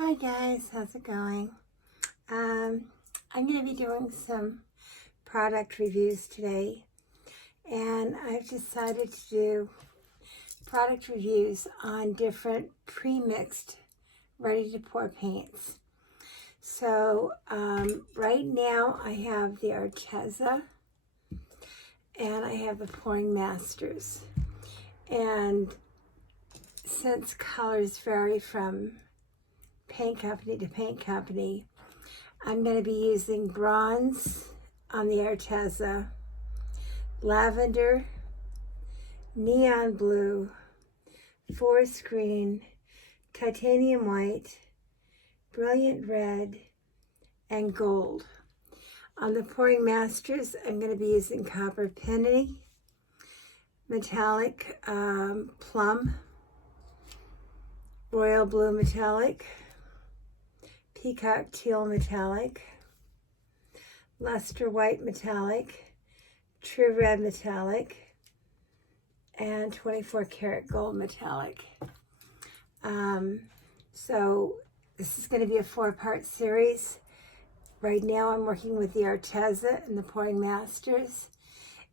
Hi guys, how's it going? I'm going to be doing some product reviews today, and I've decided to do product reviews on different pre-mixed ready to pour paints. So right now I have the Arteza and I have the Pouring Masters, and since colors vary from paint company to paint company, I'm going to be using bronze on the Arteza, lavender, neon blue, forest green, titanium white, brilliant red, and gold. On the Pouring Masters, I'm going to be using copper penny, metallic plum, royal blue metallic, peacock teal metallic, luster white metallic, true red metallic, and 24 karat gold metallic. So this is going to be a 4-part series. Right now I'm working with the Arteza and the Pouring Masters,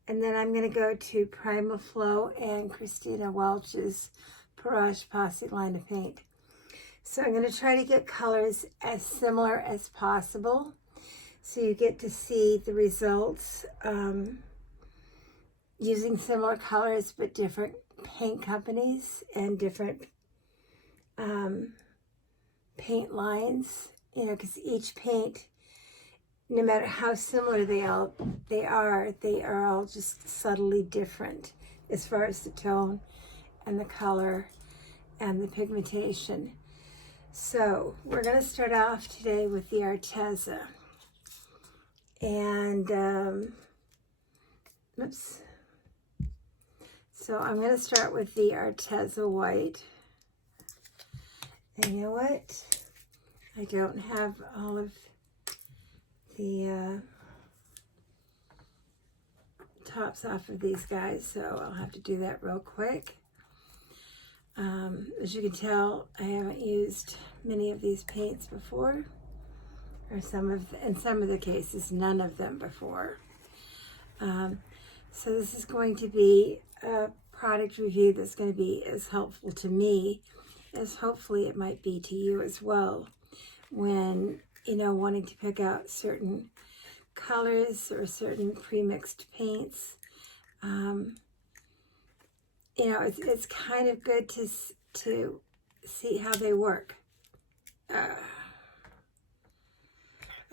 and then I'm going to go to Primal Flow and Christina Welch's Barrage Posse line of paint. So I'm going to try to get colors as similar as possible, so you get to see the results using similar colors but different paint companies and different paint lines, because each paint, no matter how similar they are all just subtly different as far as the tone and the color and the pigmentation. So we're going to start off today with the Arteza, and so I'm going to start with the Arteza white. And you know what? I don't have all of the tops off of these guys, so I'll have to do that real quick. As you can tell, I haven't used many of these paints before, or in some of the cases, none of them before. So this is going to be a product review that's going to be as helpful to me as hopefully it might be to you as well, when wanting to pick out certain colors or certain pre-mixed paints. It's kind of good to see how they work.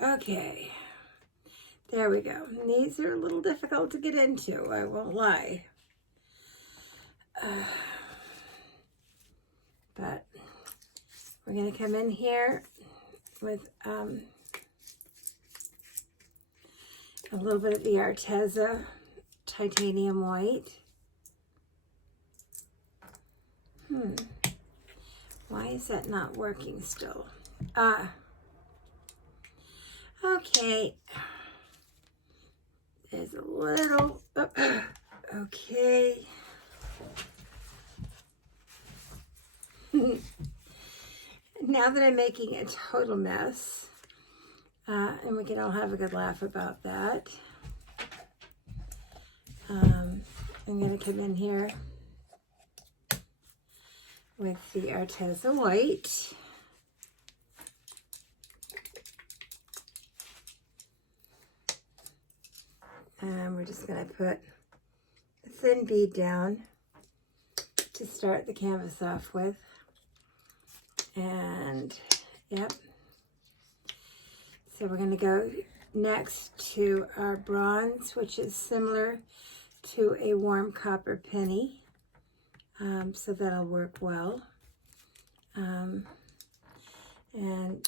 Okay, there we go. These are a little difficult to get into, I won't lie. But we're going to come in here with a little bit of the Arteza titanium white. Why is that not working still? Okay. There's a little, okay. Now that I'm making a total mess, and we can all have a good laugh about that, I'm going to come in here with the Arteza white. And we're just going to put a thin bead down to start the canvas off with. And yep. So we're going to go next to our bronze, which is similar to a warm copper penny. So that'll work well. And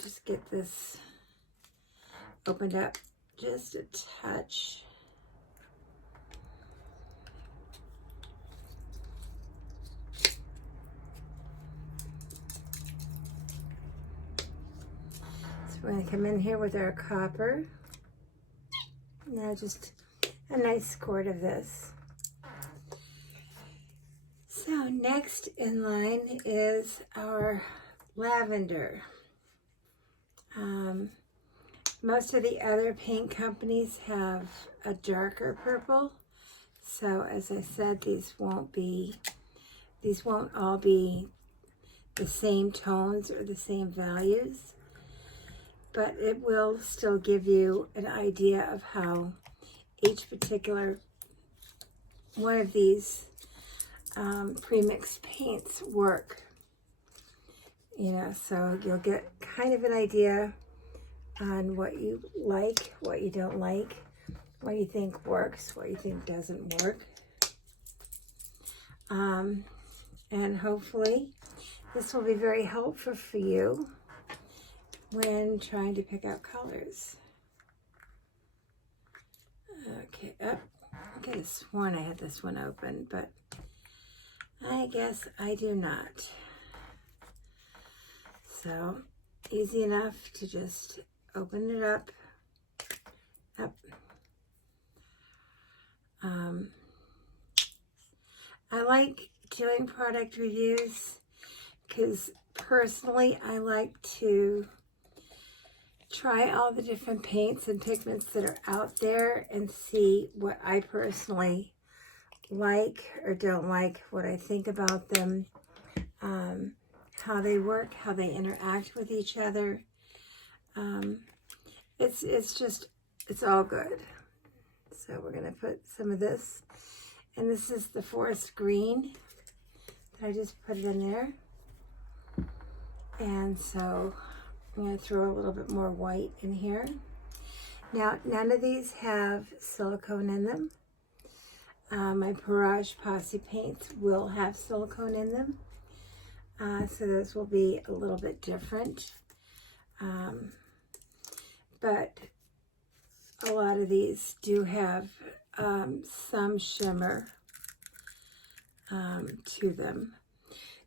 just get this opened up just a touch. So we're going to come in here with our copper. Now just a nice squirt of this. So next in line is our lavender. Most of the other paint companies have a darker purple. So as I said, these won't all be the same tones or the same values, but it will still give you an idea of how each particular one of these pre-mixed paints work. You know, so you'll get kind of an idea on what you like, what you don't like, what you think works, what you think doesn't work. And hopefully this will be very helpful for you when trying to pick out colors. Okay, I could have sworn I had this one open, but I guess I do not. So easy enough to just open it up. I like doing product reviews because personally I like to try all the different paints and pigments that are out there and see what I personally like or don't like, what I think about them, how they work, how they interact with each other. It's all good. So we're going to put some of this, and this is the forest green that I just put it in there. And so I'm going to throw a little bit more white in here. Now, none of these have silicone in them. My Barrage Posse paints will have silicone in them. So those will be a little bit different. But a lot of these do have some shimmer to them.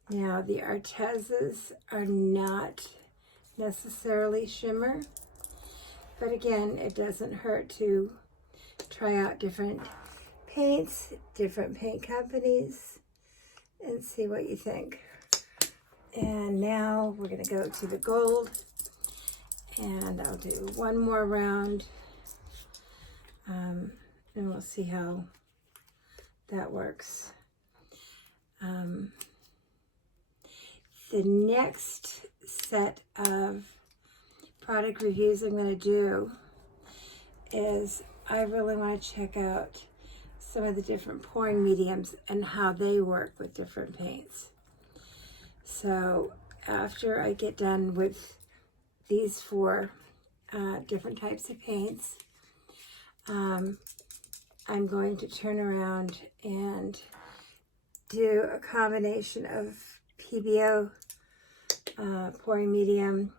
Now, the Artezas are not necessarily shimmer, but again, it doesn't hurt to try out different paints, different paint companies, and see what you think. And now we're going to go to the gold, and I'll do one more round, and we'll see how that works. The next set of product reviews I'm going to do is I really want to check out some of the different pouring mediums and how they work with different paints. So after I get done with these four different types of paints, I'm going to turn around and do a combination of PBO pouring medium,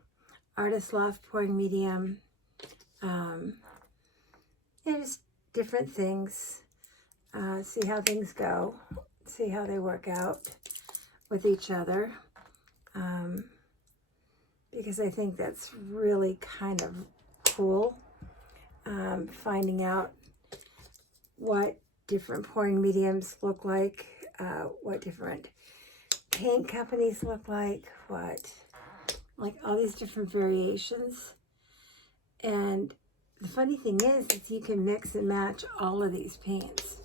Artist Loft pouring medium, and just different things. See how things go, see how they work out with each other, because I think that's really kind of cool, finding out what different pouring mediums look like, what different paint companies look like all these different variations. And the funny thing is you can mix and match all of these paints,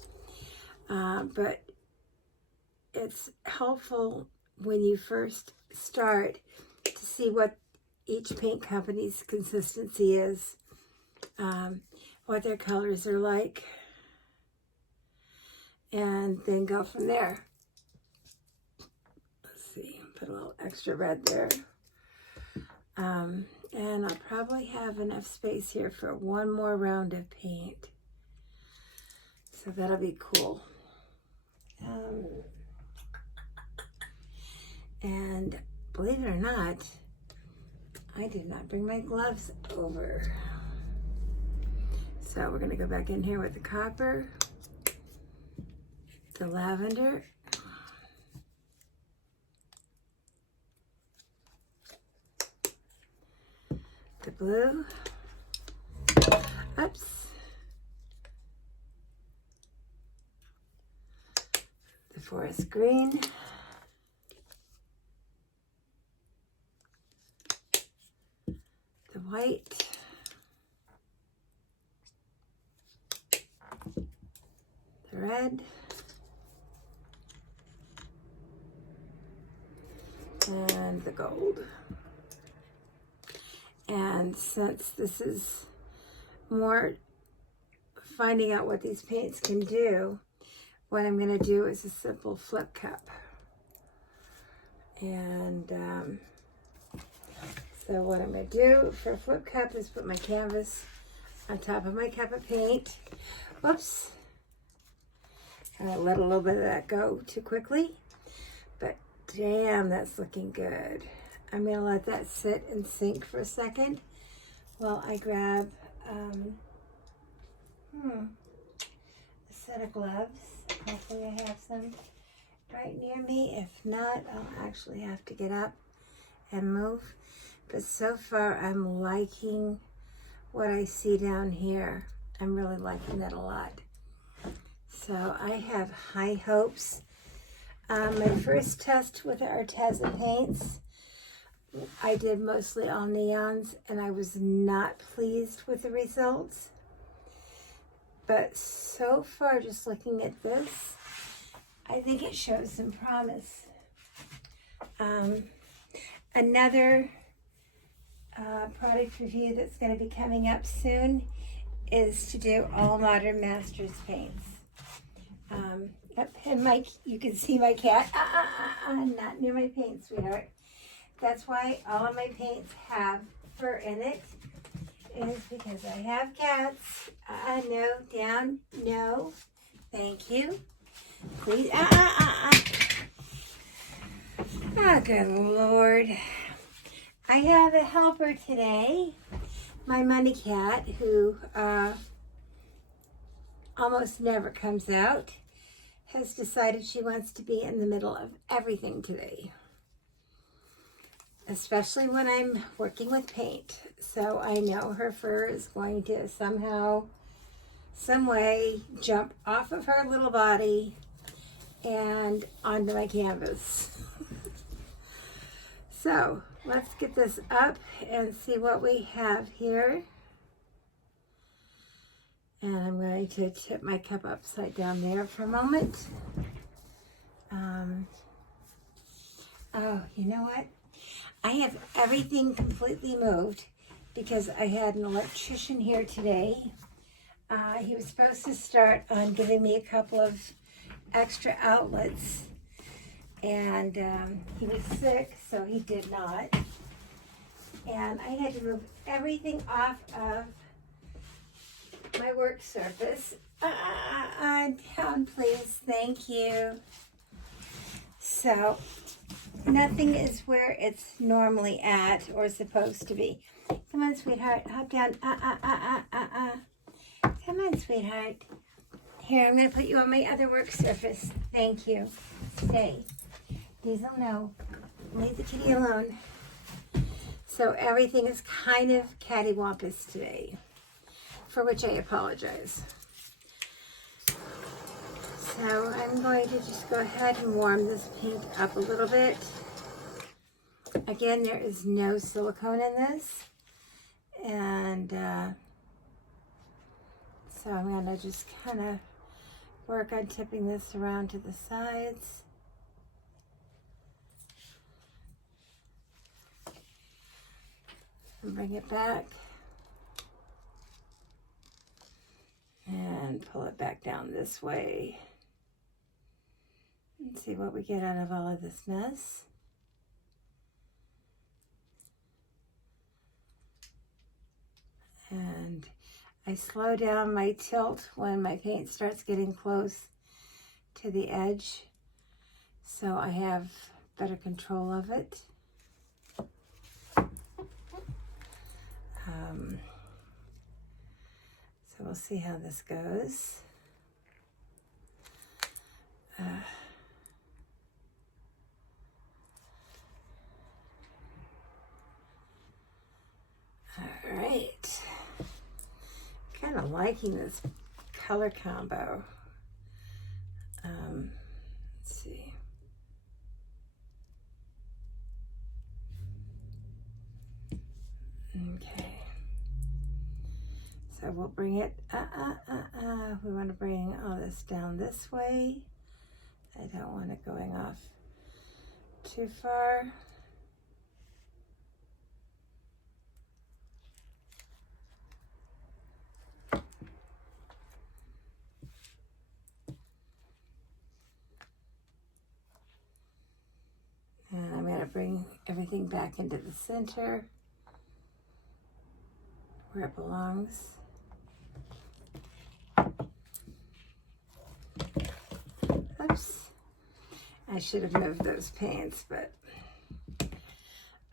but it's helpful when you first start to see what each paint company's consistency is, what their colors are like, and then go from there. Let's see, put a little extra red there. And I'll probably have enough space here for one more round of paint. So that'll be cool. And believe it or not, I did not bring my gloves over. So we're gonna go back in here with the copper, the lavender, the blue, oops, the forest green, the white. The red. And the gold. And since this is more finding out what these paints can do, what I'm going to do is a simple flip cup. And so what I'm going to do for a flip cup is put my canvas on top of my cup of paint. Whoops. And I let a little bit of that go too quickly. But damn, that's looking good. I'm going to let that sit and sink for a second while I grab a set of gloves. Hopefully I have some right near me. If not, I'll actually have to get up and move. But so far, I'm liking what I see down here. I'm really liking that a lot. So I have high hopes. My first test with the Arteza paints, I did mostly all neons, and I was not pleased with the results. But so far, just looking at this, I think it shows some promise. Another product review that's going to be coming up soon is to do all Modern Masters paints. Yep, and Mike, you can see my cat. Not near my paint, sweetheart. That's why all of my paints have fur in it, is because I have cats. No, down, no, thank you. Please, Oh, good Lord. I have a helper today, my money cat, who almost never comes out, has decided she wants to be in the middle of everything today, especially when I'm working with paint. So I know her fur is going to somehow, some way, jump off of her little body and onto my canvas. So let's get this up and see what we have here. And I'm going to tip my cup upside down there for a moment. Oh, you know what? I have everything completely moved because I had an electrician here today. He was supposed to start on giving me a couple of extra outlets, and he was sick, so he did not. And I had to move everything off of my work surface. Down, please. Thank you. So nothing is where it's normally at or supposed to be. Come on, sweetheart. Hop down. Come on, sweetheart. Here, I'm going to put you on my other work surface. Thank you. Stay. Diesel, no. Leave the kitty alone. So everything is kind of cattywampus today, for which I apologize. So I'm going to just go ahead and warm this paint up a little bit. Again, there is no silicone in this. And so I'm going to just kind of work on tipping this around to the sides. And bring it back. And pull it back down this way. And see what we get out of all of this mess. And I slow down my tilt when my paint starts getting close to the edge, so I have better control of it. So we'll see how this goes. All right. Kind of liking this color combo. Let's see. Okay. So we'll bring it, we want to bring all this down this way. I don't want it going off too far. And I'm going to bring everything back into the center where it belongs. Oops. I should have moved those paints, but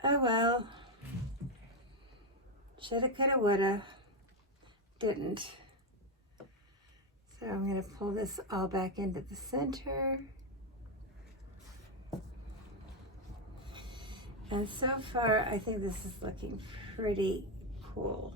oh well. Shoulda, coulda, woulda. Didn't. So I'm going to pull this all back into the center. And so far, I think this is looking pretty cool.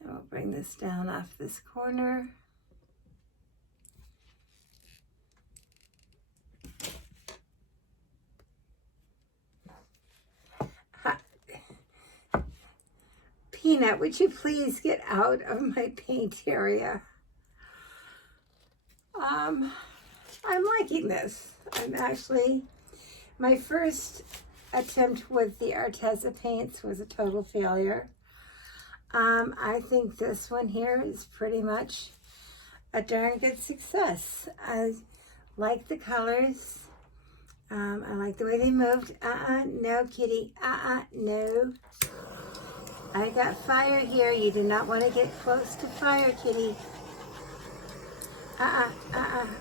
And we'll bring this down off this corner. Peanut, would you please get out of my paint area? I'm liking this. I'm actually, my first attempt with the Arteza paints was a total failure. I think this one here is pretty much a darn good success. I like the colors. I like the way they moved. No, kitty. No. I got fire here. You do not want to get close to fire, kitty.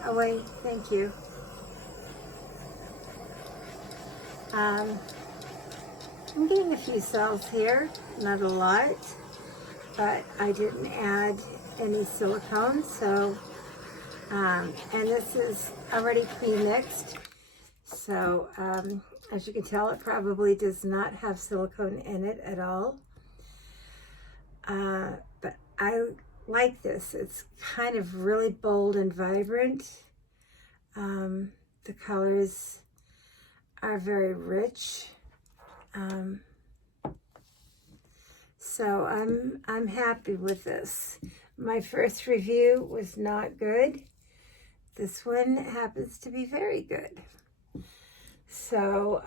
Away. Thank you. I'm getting a few cells here. Not a lot. But I didn't add any silicone. So, and this is already pre-mixed. So, as you can tell, it probably does not have silicone in it at all. But I like this. It's kind of really bold and vibrant. The colors are very rich. So I'm happy with this. My first review was not good. This one happens to be very good. So,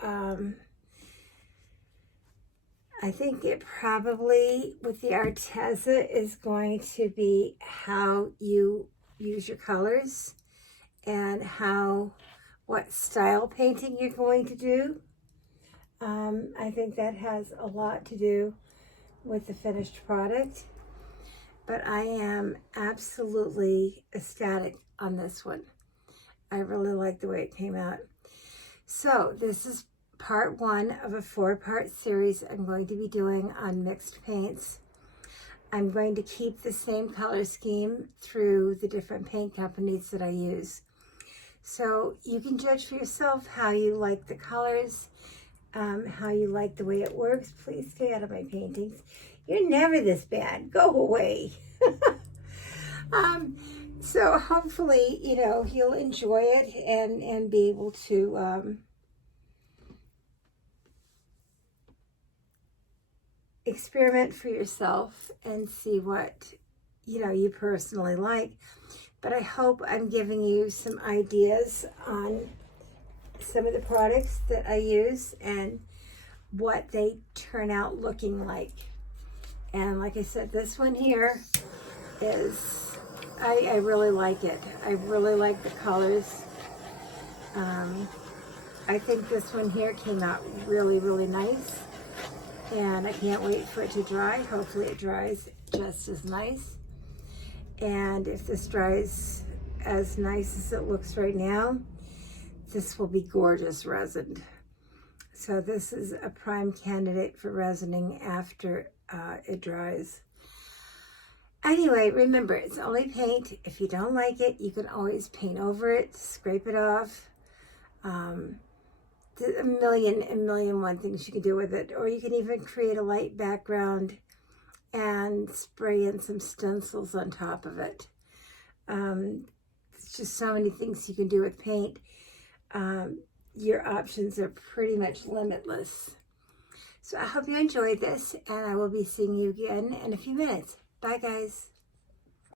I think it probably, with the Arteza, is going to be how you use your colors and what style painting you're going to do. I think that has a lot to do with the finished product. But I am absolutely ecstatic on this one. I really like the way it came out. So this is part 1 of a 4-part series I'm going to be doing on mixed paints. I'm going to keep the same color scheme through the different paint companies that I use. So you can judge for yourself how you like the colors, how you like the way it works. Please stay out of my paintings. You're never this bad. Go away. So hopefully, you know, you'll enjoy it and be able to experiment for yourself and see what, you know, you personally like. But I hope I'm giving you some ideas on some of the products that I use and what they turn out looking like. And like I said, this one here is, I really like it. I really like the colors. I think this one here came out really, really nice. And I can't wait for it to dry. Hopefully it dries just as nice. And if this dries as nice as it looks right now, this will be gorgeous resined. So this is a prime candidate for resining after it dries. Anyway, remember, it's only paint. If you don't like it, you can always paint over it, scrape it off. A million and one things you can do with it. Or you can even create a light background and spray in some stencils on top of it. It's just so many things you can do with paint. Your options are pretty much limitless. So I hope you enjoyed this, and I will be seeing you again in a few minutes. Bye, guys.